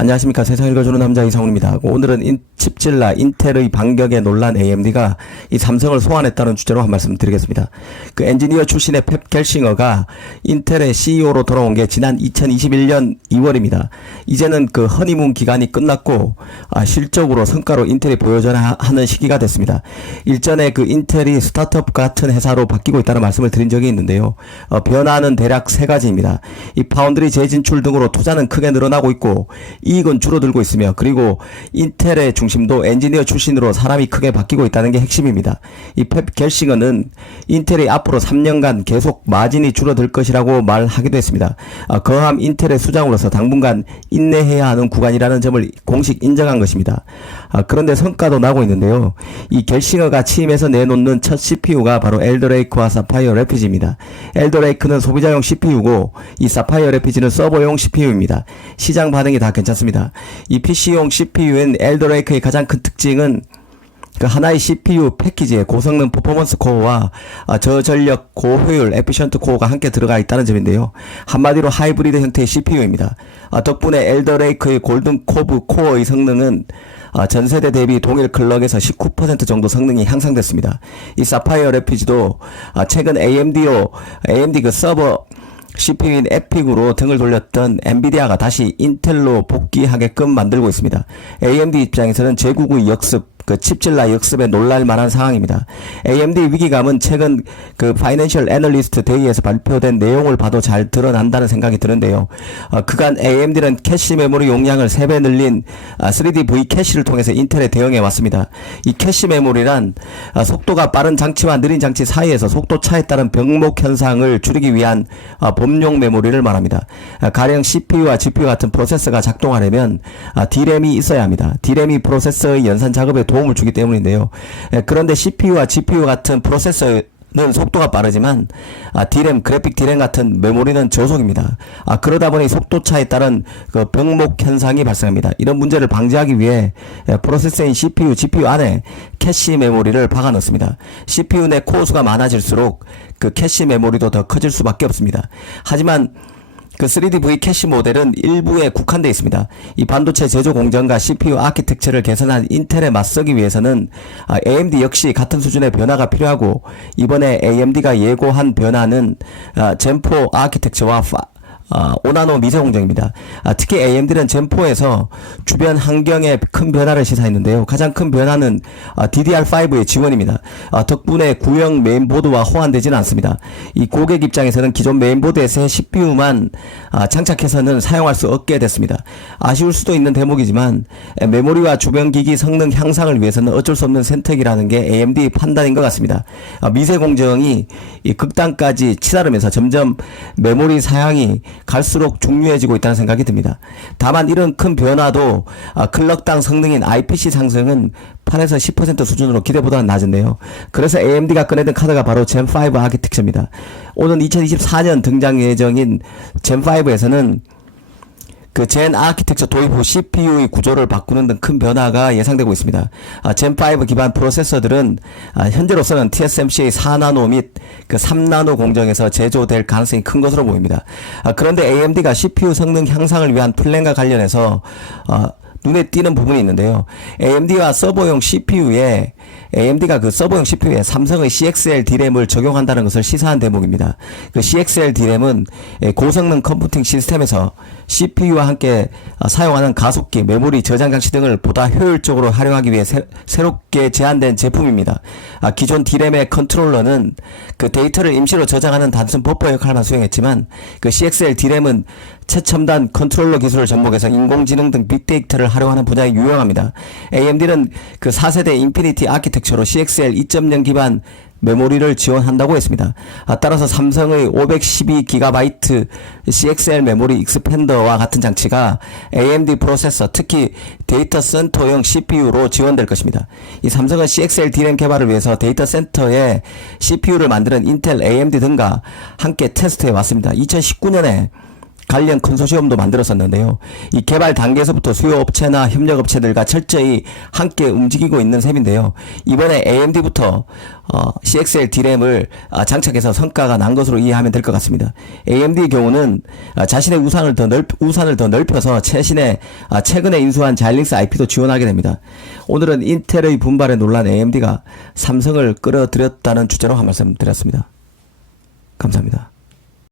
안녕하십니까 세상 읽어주는 남자 이상훈입니다. 오늘은 인, 칩질라 인텔의 반격에 놀란 AMD가 이 삼성을 소환했다는 주제로 한 말씀 드리겠습니다. 그 엔지니어 출신의 펩 겔싱어가 인텔의 CEO로 돌아온 게 지난 2021년 2월입니다. 이제는 그 허니문 기간이 끝났고 아, 실적으로 성과로 인텔이 보여줘야 하는 시기가 됐습니다. 일전에 그 인텔이 스타트업 같은 회사로 바뀌고 있다는 말씀을 드린 적이 있는데요. 어, 변화는 대략 세 가지입니다. 이 파운드리 재진출 등으로 투자는 크게 늘어나고 있고 이익은 줄어들고 있으며 그리고 인텔의 중심도 엔지니어 출신으로 사람이 크게 바뀌고 있다는 게 핵심입니다. 이펩 겔싱어는 인텔이 앞으로 3년간 계속 마진이 줄어들 것이라고 말하기도 했습니다. 아, 거함 인텔의 수장으로서 당분간 인내해야 하는 구간이라는 점을 공식 인정한 것입니다. 아, 그런데 성과도 나고 있는데요. 이 겔싱어가 취임해서 내놓는 첫 CPU가 바로 엘더레이크와 사파이어 레피지입니다. 엘더레이크는 소비자용 CPU고 이 사파이어 레피지는 서버용 CPU입니다. 시장 반응이 다 괜찮습니다. 이 PC용 CPU인 엘더레이크의 가장 큰 특징은 그 하나의 CPU 패키지에 고성능 퍼포먼스 코어와 아, 저전력 고효율 에피션트 코어가 함께 들어가 있다는 점인데요. 한마디로 하이브리드 형태의 CPU입니다. 아, 덕분에 엘더레이크의 골든 코브 코어의 성능은 아, 전 세대 대비 동일 클럭에서 19% 정도 성능이 향상됐습니다. 이 사파이어 레피지도 아, 최근 AMD로 AMD 그 서버 CPU인 에픽으로 등을 돌렸던 엔비디아가 다시 인텔로 복귀하게끔 만들고 있습니다. AMD 입장에서는 제국의 역습 그 칩질라 역습에 놀랄 만한 상황입니다. AMD 위기감은 최근 그 파이낸셜 애널리스트 데이에서 발표된 내용을 봐도 잘 드러난다는 생각이 드는데요. 어, 그간 AMD는 캐시 메모리 용량을 3배 늘린 아, 3D V 캐시를 통해서 인텔에 대응해 왔습니다. 이 캐시 메모리란 아, 속도가 빠른 장치와 느린 장치 사이에서 속도 차에 따른 병목 현상을 줄이기 위한 아, 범용 메모리를 말합니다. 아, 가령 CPU와 GPU 같은 프로세서가 작동하려면 아, D램이 있어야 합니다. D램이 프로세서의 연산 작업에 도움을 주기 때문인데요. 에, 그런데 CPU와 GPU 같은 프로세서 는 속도가 빠르지만 아, D램, 그래픽 D램 같은 메모리는 저속입니다. 아, 그러다 보니 속도 차에 따른 그 병목 현상이 발생합니다. 이런 문제를 방지하기 위해 예, 프로세서인 CPU, GPU 안에 캐시 메모리를 박아 넣습니다. CPU 내 코어 수가 많아질수록 그 캐시 메모리도 더 커질 수밖에 없습니다. 하지만 그 3DV 캐시 모델은 일부에 국한되어 있습니다. 이 반도체 제조 공정과 CPU 아키텍처를 개선한 인텔에 맞서기 위해서는 아, AMD 역시 같은 수준의 변화가 필요하고 이번에 AMD가 예고한 변화는 아, 젠4 아키텍처와 파, 아, 5나노 미세 공정입니다. 아, 특히 AMD는 젠4에서 주변 환경에 큰 변화를 시사했는데요. 가장 큰 변화는 아, DDR5의 지원입니다. 아, 덕분에 구형 메인보드와 호환되지는 않습니다. 이 고객 입장에서는 기존 메인보드의 새 CPU만 아, 장착해서는 사용할 수 없게 됐습니다. 아쉬울 수도 있는 대목이지만 에, 메모리와 주변 기기 성능 향상을 위해서는 어쩔 수 없는 선택이라는 게 AMD 판단인 것 같습니다. 아, 미세 공정이 이 극단까지 치달으면서 점점 메모리 사양이 갈수록 중요해지고 있다는 생각이 듭니다. 다만 이런 큰 변화도 아, 클럭당 성능인 IPC 상승은 8에서 10% 수준으로 기대보다는 낮은데요. 그래서 AMD가 꺼내든 카드가 바로 젠5 아키텍처입니다. 오는 2024년 등장 예정인 젠5에서는 그젠 아키텍처 도입 후 CPU의 구조를 바꾸는 등 큰 변화가 예상되고 있습니다. 아, 젠5 기반 프로세서들은 아, 현재로서는 TSMC의 4나노 및 그 3나노 공정에서 제조될 가능성이 큰 것으로 보입니다. 아, 그런데 AMD가 CPU 성능 향상을 위한 플랜과 관련해서 아, 눈에 띄는 부분이 있는데요. AMD와 서버용 CPU에 AMD가 그 서버용 CPU에 삼성의 CXL D램을 적용한다는 것을 시사한 대목입니다. 그 CXL D램은 고성능 컴퓨팅 시스템에서 CPU와 함께 아, 사용하는 가속기, 메모리, 저장 장치 등을 보다 효율적으로 활용하기 위해 새, 새롭게 제안된 제품입니다. 아, 기존 D램의 컨트롤러는 그 데이터를 임시로 저장하는 단순 버퍼 역할만 수행했지만 그 CXL D램은 최첨단 컨트롤러 기술을 접목해서 인공지능 등 빅데이터를 활용하는 분야에 유용합니다. AMD는 그 4세대 인피니티 아 키텍처로 CXL 2.0 기반 메모리를 지원한다고 했습니다. 아, 따라서 삼성의 512GB CXL 메모리 익스펜더와 같은 장치가 AMD 프로세서 특히 데이터 센터용 CPU로 지원될 것입니다. 이 삼성은 CXL D램 개발을 위해서 데이터 센터에 CPU를 만드는 인텔, AMD 등과 함께 테스트해 왔습니다. 2019년에 관련 컨소시엄도 만들었었는데요. 이 개발 단계에서부터 수요 업체나 협력 업체들과 철저히 함께 움직이고 있는 셈인데요. 이번에 AMD부터 어, CXL D램을 아, 장착해서 성과가 난 것으로 이해하면 될 것 같습니다. AMD의 경우는 아, 자신의 우산을 더 넓, 우산을 더 넓혀서 최신의 아, 최근에 인수한 자일링스 IP도 지원하게 됩니다. 오늘은 인텔의 분발에 놀란 AMD가 삼성을 끌어들였다는 주제로 한 말씀 드렸습니다. 감사합니다.